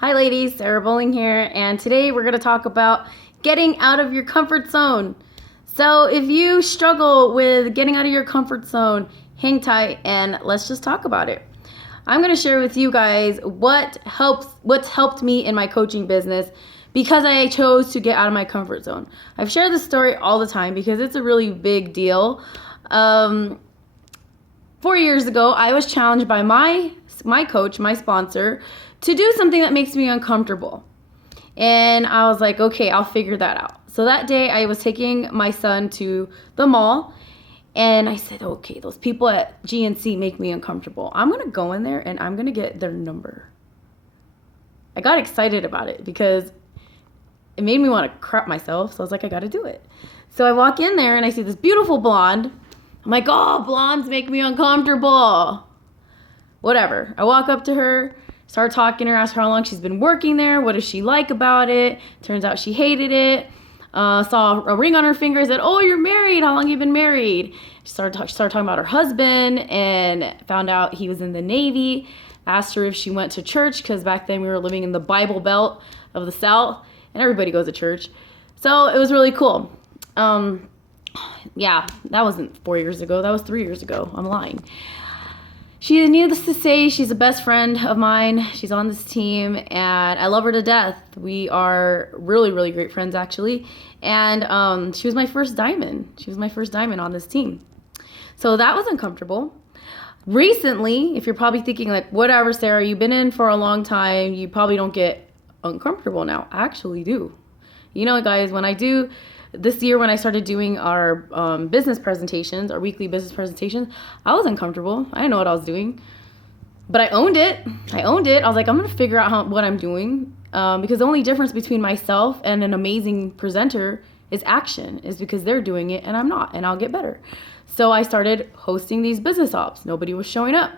Hi ladies, Sarah Bowling here, and today we're going to talk about getting out of your comfort zone. So if you struggle with getting out of your comfort zone, hang tight and let's just talk about it. I'm going to share with you guys what's helped me in my coaching business because I chose to get out of my comfort zone. I've shared this story all the time because it's a really big deal. 4 years ago, I was challenged by my coach, my sponsor, to do something that makes me uncomfortable. And I was like, okay, I'll figure that out. So that day I was taking my son to the mall and I said, okay, those people at GNC make me uncomfortable. I'm going to go in there and I'm going to get their number. I got excited about it because it made me want to crap myself. So I was like, I got to do it. So I walk in there and I see this beautiful blonde. I'm like, oh, blondes make me uncomfortable. Whatever. I walk up to her, start talking to her, ask her how long she's been working there, what does she like about it. Turns out she hated it. Saw a ring on her finger, said, oh, you're married, how long have you been married? She started talking about her husband and found out he was in the Navy. Asked her if she went to church, because back then we were living in the Bible Belt of the South, and everybody goes to church. So it was really cool. Yeah, that wasn't 4 years ago, that was 3 years ago. I'm lying. Needless to say, she's a best friend of mine. She's on this team, and I love her to death. We are really, really great friends, actually. And she was my first diamond. She was my first diamond on this team. So that was uncomfortable. Recently, if you're probably thinking like, whatever, Sarah, you've been in for a long time. You probably don't get uncomfortable now. I actually do. You know, guys, this year when I started doing our business presentations, our weekly business presentations, I was uncomfortable. I didn't know what I was doing, but I owned it. I was like, I'm going to figure out what I'm doing, because the only difference between myself and an amazing presenter is action, is because they're doing it and I'm not, and I'll get better. So I started hosting these business ops. Nobody was showing up.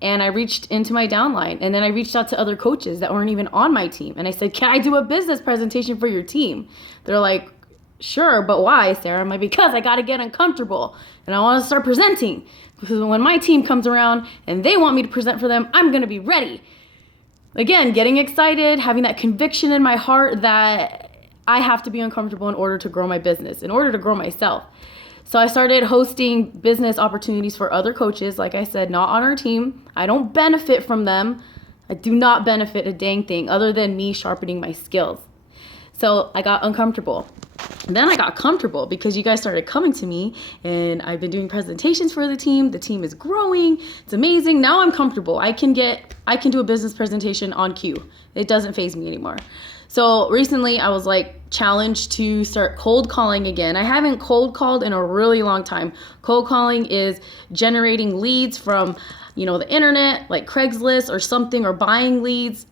And I reached into my downline, and then I reached out to other coaches that weren't even on my team. And I said, can I do a business presentation for your team? They're like, sure, but why, Sarah? I'm like, because I got to get uncomfortable and I want to start presenting, because when my team comes around and they want me to present for them, I'm going to be ready. Again, getting excited, having that conviction in my heart that I have to be uncomfortable in order to grow my business, in order to grow myself. So I started hosting business opportunities for other coaches. Like I said, not on our team. I don't benefit from them. I do not benefit a dang thing other than me sharpening my skills. So I got uncomfortable. And then I got comfortable because you guys started coming to me, and I've been doing presentations for the team. The team is growing. It's amazing. Now I'm comfortable. I can do a business presentation on cue. It doesn't faze me anymore. So recently I was like challenged to start cold calling again. I haven't cold called in a really long time. Cold calling is generating leads from, the internet, like Craigslist or something, or buying leads.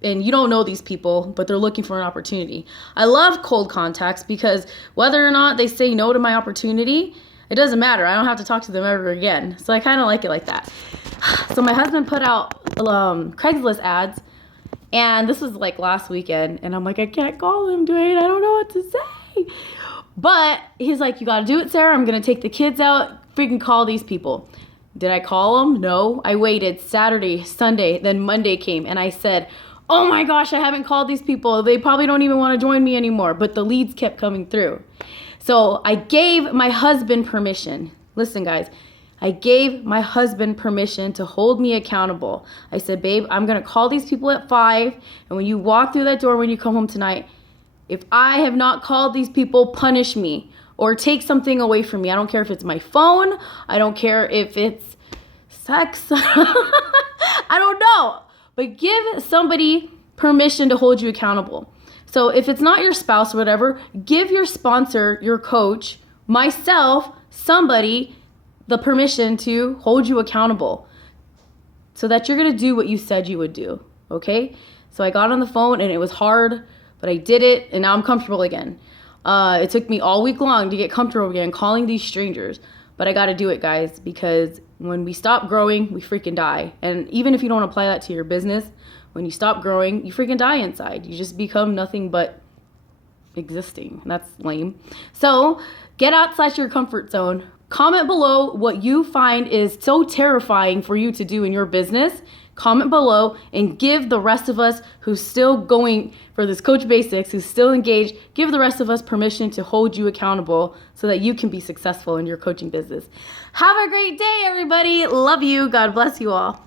And you don't know these people, but they're looking for an opportunity. I love cold contacts because whether or not they say no to my opportunity, it doesn't matter. I don't have to talk to them ever again. So I kind of like it like that. So my husband put out Craigslist ads, and this was like last weekend, and I'm like, I can't call him, Dwayne. I don't know what to say. But he's like, you got to do it, Sarah. I'm going to take the kids out, freaking call these people. Did I call them? No. I waited Saturday, Sunday, then Monday came, and I said, oh my gosh, I haven't called these people. They probably don't even want to join me anymore. But the leads kept coming through. So I gave my husband permission. Listen, guys, I gave my husband permission to hold me accountable. I said, babe, I'm going to call these people at 5. And when you walk through that door, when you come home tonight, if I have not called these people, punish me or take something away from me. I don't care if it's my phone. I don't care if it's sex. I don't know. But give somebody permission to hold you accountable. So if it's not your spouse or whatever, give your sponsor, your coach, myself, somebody, the permission to hold you accountable so that you're going to do what you said you would do. Okay? So I got on the phone and it was hard, but I did it, and now I'm comfortable again. It took me all week long to get comfortable again calling these strangers. But I got to do it, guys, because when we stop growing, we freaking die. And even if you don't apply that to your business, when you stop growing, you freaking die inside. You just become nothing but existing. That's lame. So get outside your comfort zone. Comment below what you find is so terrifying for you to do in your business. comment below and give the rest of us who's still going for this Coach Basics, who's still engaged, give the rest of us permission to hold you accountable so that you can be successful in your coaching business. Have a great day, everybody. Love you. God bless you all.